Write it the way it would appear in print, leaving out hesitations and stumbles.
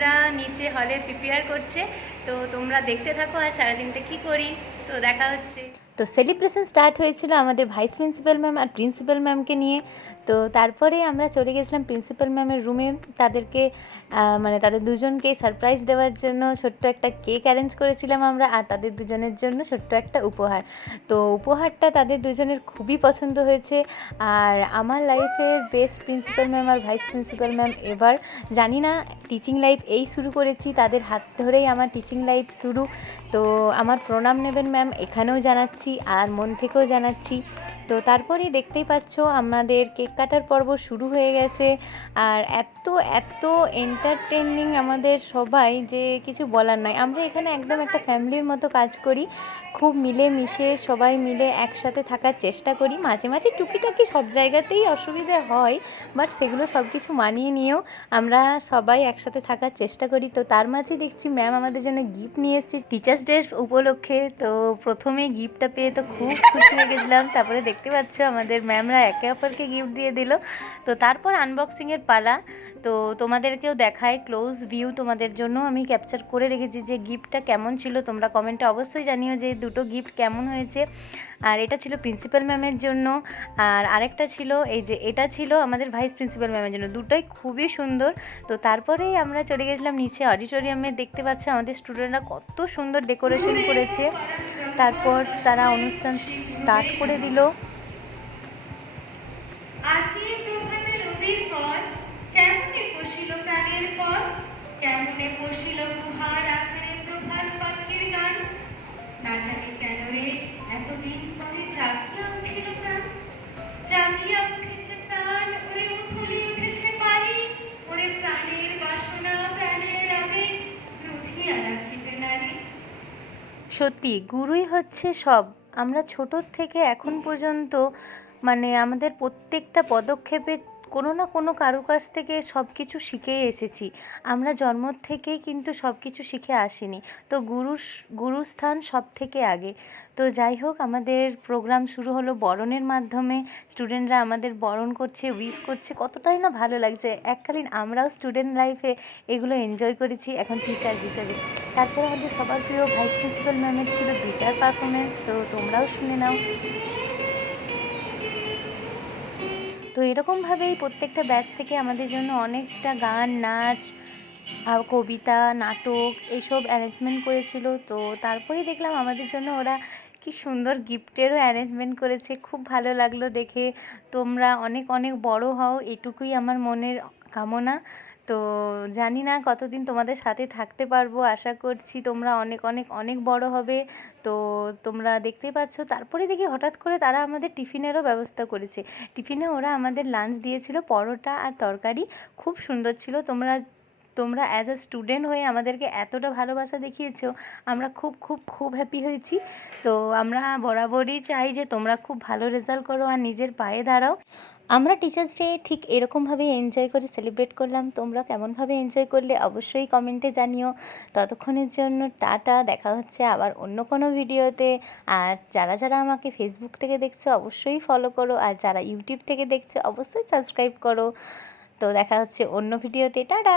স্টুডেন্টরা নিচে হলে প্রিপেয়ার করছে, তো তোমরা দেখতে থাকো আর সারাদিনটা কী করি। তো দেখা হচ্ছে। তো সেলিব্রেশন স্টার্ট হয়েছিল আমাদের ভাইস প্রিন্সিপাল ম্যাম আর প্রিন্সিপাল ম্যামকে নিয়ে। তো তারপরে আমরা চলে গেছিলাম প্রিন্সিপাল ম্যামের রুমে। তাদেরকে মানে তাদের দুজনকে সারপ্রাইজ দেওয়ার জন্য ছোট্ট একটা কেক অ্যারেঞ্জ করেছিলাম আমরা, আর তাদের দুজনের জন্য ছোট্ট একটা উপহার। তো উপহারটা তাদের দুজনের খুবই পছন্দ হয়েছে। আর আমার লাইফের বেস্ট প্রিন্সিপাল ম্যাম আর ভাইস প্রিন্সিপাল ম্যাম এবার। জানি না, টিচিং লাইফ এই শুরু করেছি, তাদের হাত ধরেই আমার টিচিং লাইফ শুরু। তো আমার প্রণাম নেবেন ম্যাম, এখানেও জানাচ্ছি আর মন থেকেও জানাচ্ছি। তো তারপরেই দেখতেই পাচ্ছ আমাদের কেক কাটার পর্ব শুরু হয়ে গেছে। আর এত এত এন্টারটেনিং আমাদের সবাই যে কিছু বলার নয়। আমরা এখানে একদম একটা ফ্যামিলির মতো কাজ করি, খুব মিলে মিশে সবাই মিলে একসাথে থাকার চেষ্টা করি। মাঝে মাঝে টুকিটাকি সব জায়গাতেই অসুবিধে হয়, বাট সেগুলো সব কিছু মানিয়ে নিয়েও আমরা সবাই একসাথে থাকার চেষ্টা করি। তো তার মাঝে দেখছি ম্যাম আমাদের জন্য গিফট নিয়ে এসেছে টিচার্স ডে উপলক্ষে। তো প্রথমেই গিফটটা পেয়ে তো খুব খুশি হয়ে গেছিলাম। তারপরে দেখতে পাচ্ছ আমাদের ম্যামরা একে অপরকে গিফট দিয়ে দিল। তো তারপর আনবক্সিংয়ের পালা। তো তোমাদেরকেও দেখায় ক্লোজ ভিউ, তোমাদের জন্য আমি ক্যাপচার করে রেখেছি যে গিফটটা কেমন ছিল। তোমরা কমেন্টে অবশ্যই জানিও যে দুটো গিফট কেমন হয়েছে। আর এটা ছিল প্রিন্সিপাল ম্যামের জন্য, আর আরেকটা ছিল এই যে এটা ছিল আমাদের ভাইস প্রিন্সিপাল ম্যামের জন্য। দুটোই খুবই সুন্দর। তো তারপরেই আমরা চলে গেছিলাম নিচে অডিটোরিয়ামে। দেখতে পাচ্ছ আমাদের স্টুডেন্টরা কত সুন্দর ডেকোরেশন করেছে। তারপর তারা অনুষ্ঠান স্টার্ট করে দিল। কেমনে বসিল প্রাণের পর, কেমনে বসিল গুহার আকারে প্রভাত পাখির গান। না জানি কেন রে এতদিন পরে জাগিয়া উঠিল প্রাণ, জাগিয়া উঠেছে প্রাণ, ওরে উথলি উঠেছে পাই, ওরে প্রাণের বাসনা প্রাণের আবেগ রুধিয়া রাখিবে নারী। সত্যি গুরুই হচ্ছে সব। আমরা ছোটোর থেকে এখন পর্যন্ত মানে আমাদের প্রত্যেকটা পদক্ষেপে কোনো না কোনো কারো কাছ থেকে সব কিছু শিখেই এসেছি। আমরা জন্ম থেকেই কিন্তু সব কিছু শিখে আসিনি। তো গুরুস্থান সব থেকে আগে। তো যাই হোক, আমাদের প্রোগ্রাম শুরু হলো বরণের মাধ্যমে। স্টুডেন্টরা আমাদের বরণ করছে, উইশ করছে, কতটাই না ভালো লাগছে। এককালীন আমরাও স্টুডেন্ট লাইফে এগুলো এনজয় করেছি, এখন টিচার হিসেবে। তারপরে আমাদের সবার প্রিয় ভাইস প্রিন্সিপাল ম্যামের ছিল গিটার পারফরমেন্স, তো তোমরাও শুনে নাও। তো এরকমভাবেই প্রত্যেকটা ব্যাচ থেকে আমাদের জন্য অনেকটা গান, নাচ, কবিতা, নাটক এইসব অ্যারেঞ্জমেন্ট করেছিল। তো তারপরেই দেখলাম আমাদের জন্য ওরা কি সুন্দর গিফটেরও অ্যারেঞ্জমেন্ট করেছে, খুব ভালো লাগলো দেখে। তোমরা অনেক অনেক বড় হও, এটুকুই আমার মনের কামনা। তো জানি না কতদিন তোমাদের সাথে থাকতে পারবো, আশা করছি তোমরা অনেক অনেক অনেক বড় হবে। তো তোমরা দেখতেই পাচ্ছ। তারপরে দেখি হঠাৎ করে তারা আমাদের টিফিনেরও ব্যবস্থা করেছে। টিফিনে ওরা আমাদের লাঞ্চ দিয়েছিল পরোটা আর তরকারি, খুব সুন্দর ছিল। তোমরা তোমরা অ্যাজ আ স্টুডেন্ট হয়ে আমাদেরকে এতটা ভালোবাসা দেখিয়েছো, আমরা খুব খুব খুব হ্যাপি হয়েছি। তো আমরা বরাবরই চাই যে তোমরা খুব ভালো রেজাল্ট করো আর নিজের পায়ে দাঁড়াও। আমরা টিচার্স ডে ঠিক এরকমভাবেই এনজয় করে সেলিব্রেট করলাম। তোমরা কেমনভাবে এনজয় করলে অবশ্যই কমেন্টে জানিও। ততক্ষণের জন্য টাটা, দেখা হচ্ছে আবার অন্য কোনো ভিডিওতে। আর যারা যারা আমাকে ফেসবুক থেকে দেখছো অবশ্যই ফলো করো, আর যারা ইউটিউব থেকে দেখছো অবশ্যই সাবস্ক্রাইব করো। তো দেখা হচ্ছে অন্য ভিডিওতে, টাটা।